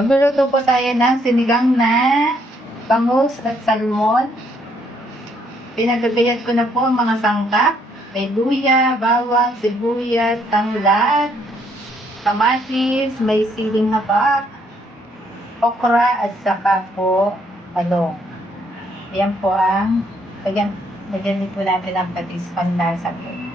Magluluto po tayo ng sinigang na bangus at salmon. Pinagagayat ko na po ang mga sangkap. May luya, bawang, sibuyas, tanglad, kamatis, may siling haba, okra, at saka po talong. Yan po ang lagyan po natin ang patis panlasa po.